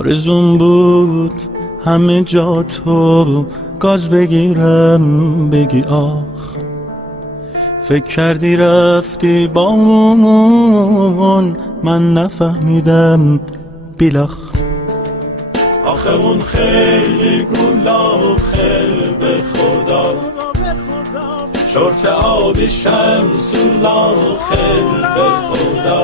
آرزون بود همه جا تو گاز بگیرم بگی آخ، فکر کردی رفتی با من نفهمیدم بیلخ. آخه اون خیلی گلاخه به خدا، شورت آبی شمس لاخه به خدا.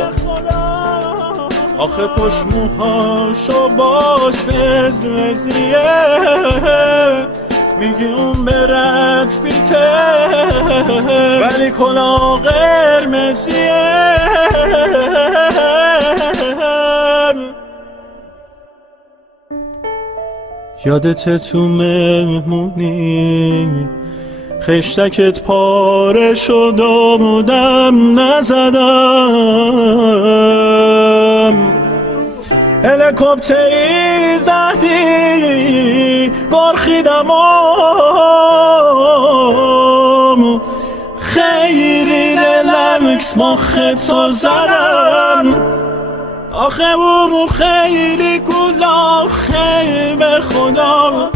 آخه پشت موهاشو باش وزوزیه، میگی اون برد بیته ولی کلا قرمزیه. یادت تو مهمونی خشتکت پاره شد و بودم نزدم، هلیکوپتری زدی گرخیدم خیلی لمکس مختو زدم. آخه اون خیلی گلاخه به خدا،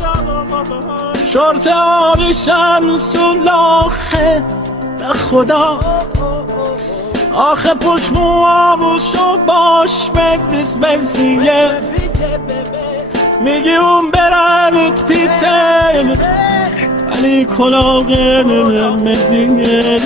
شورت آبی شمس لاخه به خدا. آخه پشت موهاشو باش ببزیه، میگی اون برمت پیته ولی کلا قرمزیه.